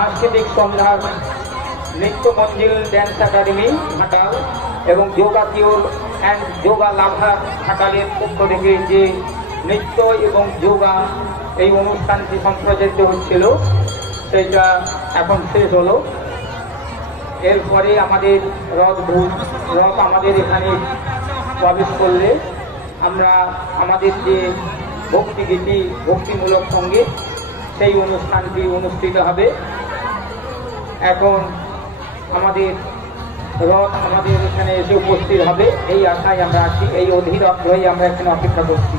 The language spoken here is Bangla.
সাংস্কৃতিক সন্ধ্যার নৃত্য মঞ্জিল ড্যান্স একাডেমি ঘাটাল এবং যোগা কিওর অ্যান্ড যোগা লাভার ঘাটালের পক্ষ থেকে যে নৃত্য এবং যোগা এই অনুষ্ঠানটি সম্প্রচারিত হচ্ছিল সেইটা এখন শেষ হলো। এরপরে আমাদের রথ আমাদের এখানে প্রবেশ করলে আমরা আমাদের যে ভক্তিগীতি ভক্তিমূলক সঙ্গীত সেই অনুষ্ঠানটি অনুষ্ঠিত হবে। এখন আমাদের রথ আমাদের এখানে এসে উপস্থিত হবে এই আশায় আমরা আছি, এই অধীর অগ্রহে আমরা এখানে অপেক্ষা করছি।